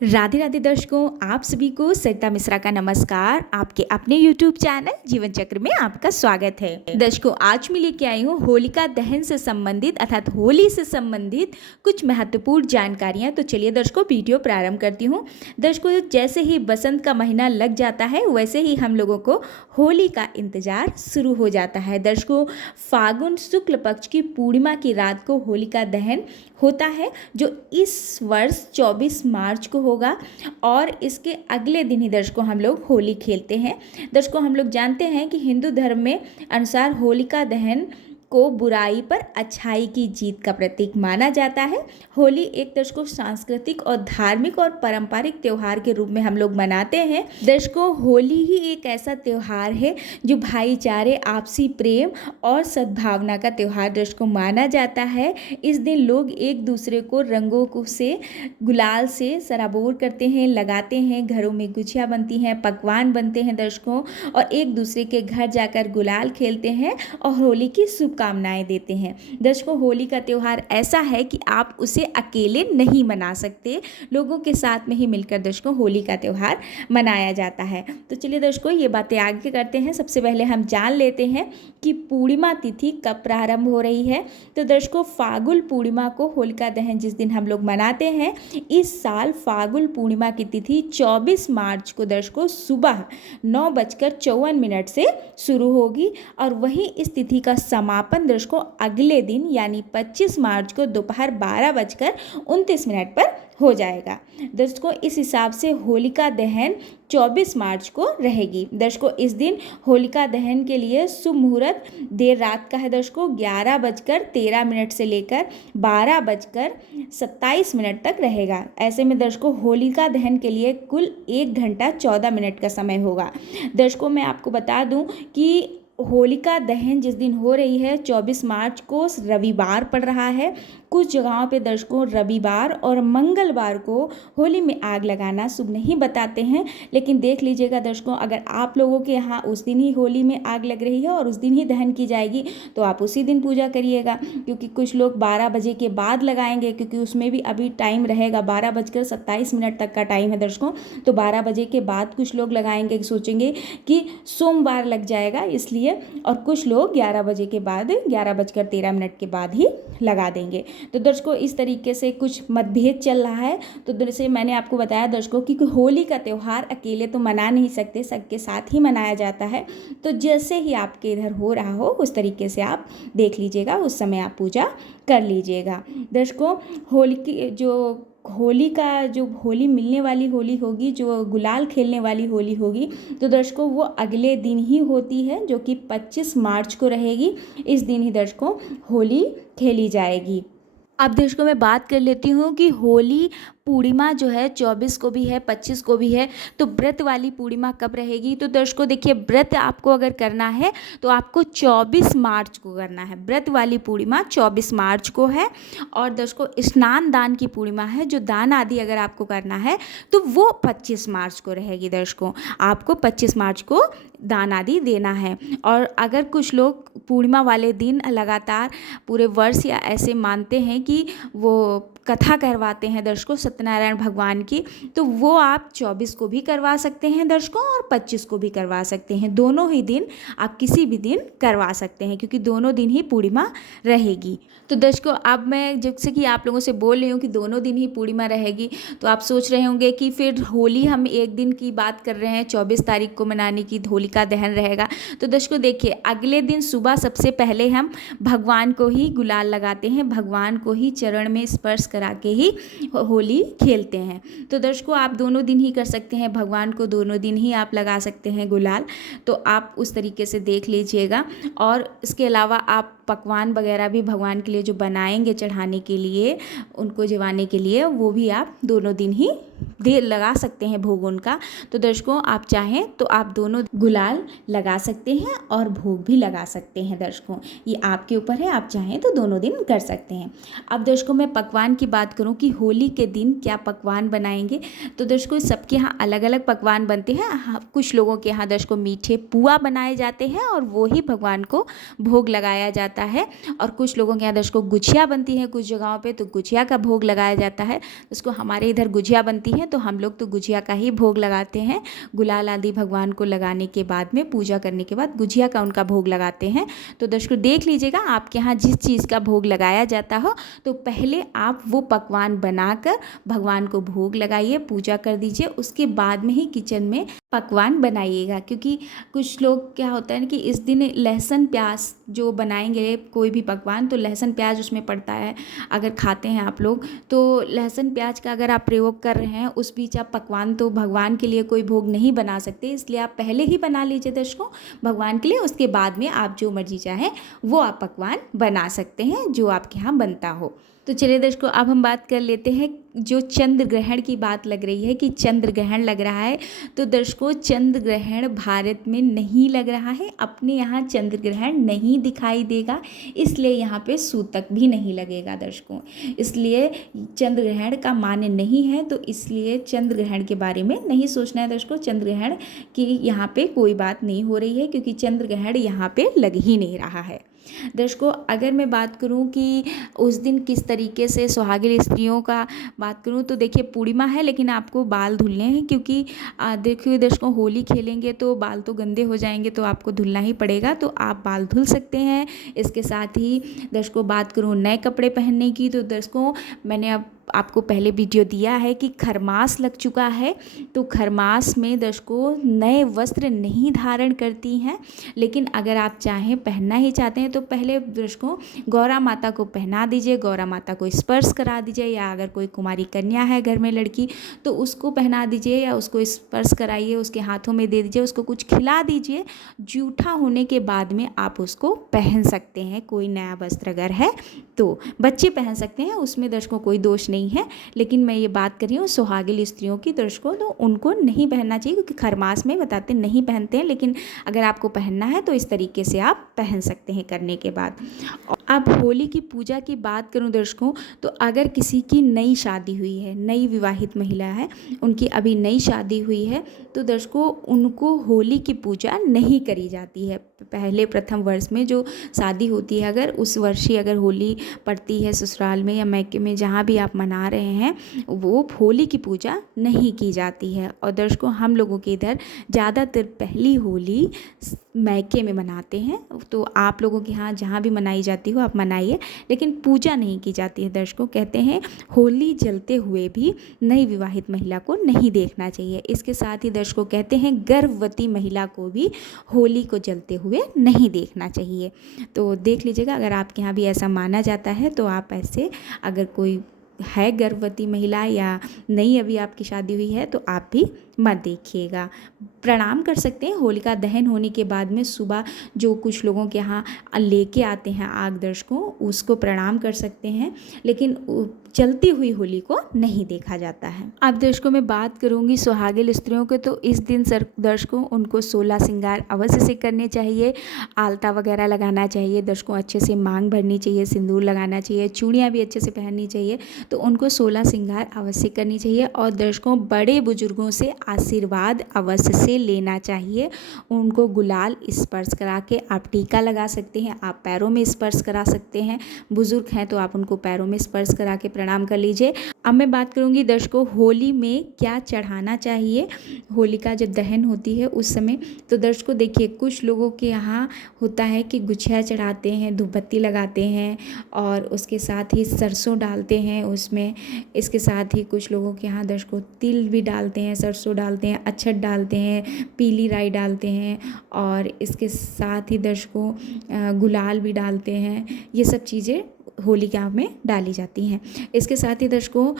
राधे राधे दर्शकों, आप सभी को सरिता मिश्रा का नमस्कार। आपके अपने YouTube चैनल जीवन चक्र में आपका स्वागत है। दर्शकों, आज मैं लेके आई हूँ होलिका दहन से संबंधित अर्थात होली से संबंधित कुछ महत्वपूर्ण जानकारियाँ। तो चलिए दर्शकों, वीडियो प्रारंभ करती हूँ। दर्शकों, जैसे ही बसंत का महीना लग जाता है वैसे ही हम लोगों को होली का इंतजार शुरू हो जाता है। दर्शकों, फागुन शुक्ल पक्ष की पूर्णिमा की रात को होलिका दहन होता है, जो इस वर्ष 24 मार्च को होगा और इसके अगले दिन ही दर्शकों हम लोग होली खेलते हैं। दर्शकों, हम लोग जानते हैं कि हिंदू धर्म में अनुसार होलिका दहन को बुराई पर अच्छाई की जीत का प्रतीक माना जाता है। होली एक दर्शकों सांस्कृतिक और धार्मिक और पारंपरिक त्यौहार के रूप में हम लोग मनाते हैं। दर्शकों, होली ही एक ऐसा त्यौहार है जो भाईचारे, आपसी प्रेम और सद्भावना का त्यौहार दर्शकों माना जाता है। इस दिन लोग एक दूसरे को रंगों को से गुलाल से सराबोर करते हैं, लगाते हैं, घरों में गुजिया बनती हैं, पकवान बनते हैं दर्शकों, और एक दूसरे के घर जाकर गुलाल खेलते हैं और होली की शुभकामनाएं देते हैं। दर्शकों, होली का त्यौहार ऐसा है कि आप उसे अकेले नहीं मना सकते, लोगों के साथ में ही मिलकर दर्शकों होली का त्यौहार मनाया जाता है। तो चलिए दर्शकों, ये बातें आगे करते हैं। सबसे पहले हम जान लेते हैं कि पूर्णिमा तिथि कब प्रारंभ हो रही है। तो दर्शकों, फागुन पूर्णिमा को होलिका दहन जिस दिन हम लोग मनाते हैं, इस साल फागुन पूर्णिमा की तिथि 24 मार्च को दर्शकों सुबह 9:54 से शुरू होगी और वहीं इस तिथि का समापन दर्शकों अगले दिन यानी 25 मार्च को दोपहर 12:29 पर हो जाएगा। दर्शकों, इस हिसाब से होलिका दहन 24 मार्च को रहेगी। दर्शकों, इस दिन होलिका दहन के लिए शुभ मुहूर्त देर रात का है दर्शकों, 11:13 से लेकर 12:27 तक रहेगा। ऐसे में दर्शकों होलिका दहन के लिए कुल 1 घंटा 14 मिनट का समय होगा। दर्शकों, मैं आपको बता दूं कि होलिका दहन जिस दिन हो रही है 24 मार्च को रविवार पड़ रहा है। कुछ जगहों पे दर्शकों रविवार और मंगलवार को होली में आग लगाना शुभ नहीं बताते हैं, लेकिन देख लीजिएगा दर्शकों, अगर आप लोगों के यहाँ उस दिन ही होली में आग लग रही है और उस दिन ही दहन की जाएगी तो आप उसी दिन पूजा करिएगा, क्योंकि कुछ लोग 12 बजे के बाद लगाएंगे, क्योंकि उसमें भी अभी टाइम रहेगा, 12:27 तक का टाइम है दर्शकों। तो 12 बजे के बाद कुछ लोग लगाएंगे, सोचेंगे कि सोमवार लग जाएगा इसलिए, और कुछ लोग 11 बजे के बाद 11:13 के बाद ही लगा देंगे। तो दर्शकों, इस तरीके से कुछ मतभेद चल रहा है। तो जैसे मैंने आपको बताया दर्शकों कि होली का त्यौहार अकेले तो मना नहीं सकते, सबके साथ ही मनाया जाता है। तो जैसे ही आपके इधर हो रहा हो उस तरीके से आप देख लीजिएगा, उस समय आप पूजा कर लीजिएगा। दर्शकों, होली मिलने वाली होली होगी, जो गुलाल खेलने वाली होली होगी, तो दर्शकों वो अगले दिन ही होती है, जो कि 25 मार्च को रहेगी। इस दिन ही दर्शकों होली खेली जाएगी। अब दर्शकों, मैं बात कर लेती हूँ कि होली पूर्णिमा जो है 24 को भी है, 25 को भी है, तो व्रत वाली पूर्णिमा कब रहेगी। तो दर्शकों देखिए, व्रत आपको अगर करना है तो आपको 24 मार्च को करना है। व्रत वाली पूर्णिमा 24 मार्च को है। और दर्शकों, स्नान दान की पूर्णिमा है, जो दान आदि अगर आपको करना है तो वो 25 मार्च को रहेगी। दर्शकों, आपको 25 मार्च को दान आदि देना है। और अगर कुछ लोग पूर्णिमा वाले दिन लगातार पूरे वर्ष या ऐसे मानते हैं कि वो कथा करवाते हैं दर्शकों सत्यनारायण भगवान की, तो वो आप 24 को भी करवा सकते हैं दर्शकों और 25 को भी करवा सकते हैं। दोनों ही दिन आप किसी भी दिन करवा सकते हैं, क्योंकि दोनों दिन ही पूर्णिमा रहेगी। तो दर्शकों, अब मैं जैसे कि आप लोगों से बोल रही हूँ कि दोनों दिन ही पूर्णिमा रहेगी, तो आप सोच रहे होंगे कि फिर होली हम एक दिन की बात कर रहे हैं, 24 तारीख को मनाने की होलिका दहन रहेगा। तो दर्शकों देखिए, अगले दिन सुबह सबसे पहले हम भगवान को ही गुलाल लगाते हैं, भगवान को ही चरण में स्पर्श करा के ही होली खेलते हैं। तो दर्शकों, आप दोनों दिन ही कर सकते हैं, भगवान को दोनों दिन ही आप लगा सकते हैं गुलाल, तो आप उस तरीके से देख लीजिएगा। और इसके अलावा आप पकवान वगैरह भी भगवान के लिए जो बनाएंगे चढ़ाने के लिए, उनको जवाने के लिए, वो भी आप दोनों दिन ही लगा सकते हैं भोग उनका। तो दर्शकों, आप चाहें तो आप दोनों गुलाल लगा सकते हैं और भोग भी लगा सकते हैं। दर्शकों, ये आपके ऊपर है, आप चाहें तो दोनों दिन कर सकते हैं। अब दर्शकों, मैं पकवान की बात करूं कि होली के दिन क्या पकवान बनाएंगे, तो दर्शकों सबके यहाँ अलग अलग पकवान बनते हैं। कुछ लोगों के यहाँ दर्शकों मीठे पुआ बनाए जाते हैं और वो ही भगवान को भोग लगाया जाता जाता है। और कुछ लोगों के यहाँ दर्शकों गुझिया बनती है, कुछ जगहों पे तो गुझिया का भोग लगाया जाता है। उसको हमारे इधर गुझिया बनती है तो हम लोग तो गुझिया का ही भोग लगाते हैं। गुलाल आदि भगवान को लगाने के बाद में, पूजा करने के बाद गुझिया का उनका भोग लगाते हैं। तो दर्शकों देख लीजिएगा, आपके यहाँ जिस चीज़ का भोग लगाया जाता हो तो पहले आप वो पकवान बनाकर भगवान को भोग लगाइए, पूजा कर दीजिए, उसके बाद में ही किचन में पकवान बनाइएगा। क्योंकि कुछ लोग क्या होता है ना कि इस दिन लहसुन प्याज जो बनाएंगे कोई भी पकवान, तो लहसुन प्याज उसमें पड़ता है। अगर खाते हैं आप लोग तो लहसुन प्याज का अगर आप प्रयोग कर रहे हैं, उस बीच आप पकवान तो भगवान के लिए कोई भोग नहीं बना सकते, इसलिए आप पहले ही बना लीजिए दर्शकों भगवान के लिए। उसके बाद में आप जो मर्जी चाहें वो आप पकवान बना सकते हैं जो आपके यहाँ बनता हो। तो चलिए दर्शकों, अब हम बात कर लेते हैं जो चंद्र ग्रहण की बात लग रही है कि चंद्र ग्रहण लग रहा है। तो दर्शकों चंद्र ग्रहण भारत में नहीं लग रहा है, अपने यहाँ चंद्र ग्रहण नहीं दिखाई देगा, इसलिए यहाँ पे सूतक भी नहीं लगेगा दर्शकों। इसलिए चंद्र ग्रहण का मान्य नहीं है, तो इसलिए चंद्र ग्रहण के बारे में नहीं सोचना है दर्शकों। चंद्र ग्रहण की यहाँ पे कोई बात नहीं हो रही है, क्योंकि चंद्र ग्रहण यहाँ पे लग ही नहीं रहा है। दर्शकों अगर मैं बात करूं कि उस दिन किस तरीके से सुहागिन स्त्रियों का बात करूं, तो देखिए पूर्णिमा है लेकिन आपको बाल धुलने हैं, क्योंकि देखिए दर्शकों होली खेलेंगे तो बाल तो गंदे हो जाएंगे, तो आपको धुलना ही पड़ेगा, तो आप बाल धुल सकते हैं। इसके साथ ही दर्शकों बात करूं नए कपड़े पहनने की, तो दर्शकों मैंने अब आपको पहले वीडियो दिया है कि खरमास लग चुका है, तो खरमास में दर्शकों नए वस्त्र नहीं धारण करती हैं। लेकिन अगर आप चाहें पहनना ही चाहते हैं तो पहले दर्शकों गौरा माता को पहना दीजिए, गौरा माता को स्पर्श करा दीजिए, या अगर कोई कुमारी कन्या है घर में लड़की तो उसको पहना दीजिए या उसको स्पर्श कराइए, उसके हाथों में दे दीजिए, उसको कुछ खिला दीजिए। जूठा होने के बाद में आप उसको पहन सकते हैं, कोई नया वस्त्र अगर है तो बच्चे पहन सकते हैं, उसमें दर्शकों कोई दोष नहीं है। लेकिन मैं ये बात कर रही हूँ सुहागिन स्त्रियों की दर्शकों, तो उनको नहीं पहनना चाहिए, क्योंकि खरमास में बताते नहीं पहनते हैं। लेकिन अगर आपको पहनना है तो इस तरीके से आप पहन सकते हैं करने के बाद। अब होली की पूजा की बात करूं दर्शकों, तो अगर किसी की नई शादी हुई है, नई विवाहित महिला है, उनकी अभी नई शादी हुई है, तो दर्शकों उनको होली की पूजा नहीं करी जाती है। पहले प्रथम वर्ष में जो शादी होती है, अगर उस वर्ष ही अगर होली पड़ती है ससुराल में या मैके में जहाँ भी आप मना रहे हैं, वो होली की पूजा नहीं की जाती है। और दर्शकों हम लोगों के इधर ज़्यादातर पहली होली मैके में मनाते हैं, तो आप लोगों के यहाँ जहाँ भी मनाई जाती हो आप मनाइए, लेकिन पूजा नहीं की जाती है दर्शकों। कहते हैं होली जलते हुए भी नई विवाहित महिला को नहीं देखना चाहिए। इसके साथ ही दर्शकों कहते हैं गर्भवती महिला को भी होली को जलते हुए नहीं देखना चाहिए। तो देख लीजिएगा, अगर आपके यहाँ भी ऐसा माना जाता है तो आप ऐसे, अगर कोई है गर्भवती महिला या नई अभी आपकी शादी हुई है तो आप भी मत देखिएगा। प्रणाम कर सकते हैं, होलिका दहन होने के बाद में सुबह जो कुछ लोगों के यहाँ लेके आते हैं आग दर्शकों, उसको प्रणाम कर सकते हैं, लेकिन जलती हुई होली को नहीं देखा जाता है। अब दर्शकों मैं बात करूंगी सुहागिन स्त्रियों के, तो इस दिन दर्शकों उनको 16 श्रृंगार अवश्य से करने चाहिए, आलता वगैरह लगाना चाहिए दर्शकों, अच्छे से मांग भरनी चाहिए, सिंदूर लगाना चाहिए, चूड़ियाँ भी अच्छे से पहननी चाहिए, तो उनको 16 श्रृंगार अवश्य करनी चाहिए। और दर्शकों बड़े बुजुर्गों से आशीर्वाद अवश्य से लेना चाहिए, उनको गुलाल स्पर्श करा के आप टीका लगा सकते हैं, आप पैरों में स्पर्श करा सकते हैं, बुजुर्ग हैं तो आप उनको पैरों में स्पर्श करा के प्रणाम कर लीजिए। अब मैं बात करूंगी दर्शकों होली में क्या चढ़ाना चाहिए। होलिका जब दहन होती है उस समय, तो दर्शकों देखिए कुछ लोगों के यहाँ होता है कि गुछिया चढ़ाते हैं, धूपबत्ती लगाते हैं और उसके साथ ही सरसों डालते हैं उसमें। इसके साथ ही कुछ लोगों के यहाँ दर्शकों तिल भी डालते हैं, सरसों डालते हैं, अक्षत डालते हैं, पीली राई डालते हैं, और इसके साथ ही दर्शकों गुलाल भी डालते हैं। ये सब चीज़ें होलिका में डाली जाती हैं। इसके साथ ही दर्शकों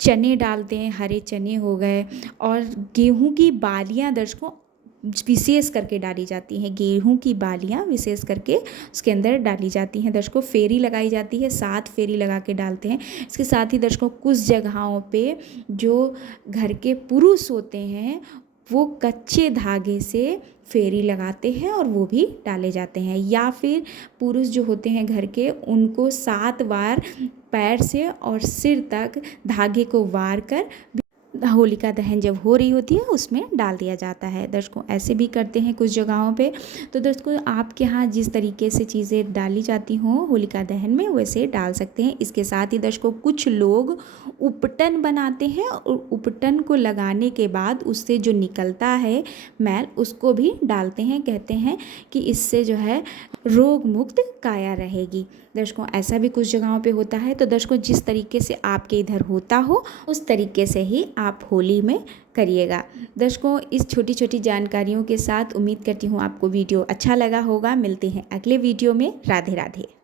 चने डालते हैं, हरे चने हो गए, और गेहूं की बालियां दर्शकों विशेष करके डाली जाती हैं, गेहूं की बालियां विशेष करके उसके अंदर डाली जाती हैं दर्शकों। फेरी लगाई जाती है, 7 फेरी लगा के डालते हैं। इसके साथ ही दर्शकों कुछ जगहों पे जो घर के पुरुष होते हैं वो कच्चे धागे से फेरी लगाते हैं और वो भी डाले जाते हैं, या फिर पुरुष जो होते हैं घर के उनको 7 बार पैर से और सिर तक धागे को वार कर होलिका दहन जब हो रही होती है उसमें डाल दिया जाता है। दर्शकों ऐसे भी करते हैं कुछ जगहों पे। तो दर्शकों आपके यहाँ जिस तरीके से चीज़ें डाली जाती हों होलिका दहन में वैसे डाल सकते हैं। इसके साथ ही दर्शकों कुछ लोग उपटन बनाते हैं और उपटन को लगाने के बाद उससे जो निकलता है मैल उसको भी डालते हैं। कहते हैं कि इससे जो है रोग मुक्त काया रहेगी। दर्शकों ऐसा भी कुछ जगहों पे होता है। तो दर्शकों जिस तरीके से आपके इधर होता हो उस तरीके से ही आप होली में करिएगा। दर्शकों इस छोटी छोटी जानकारियों के साथ उम्मीद करती हूँ आपको वीडियो अच्छा लगा होगा। मिलते हैं अगले वीडियो में। राधे राधे।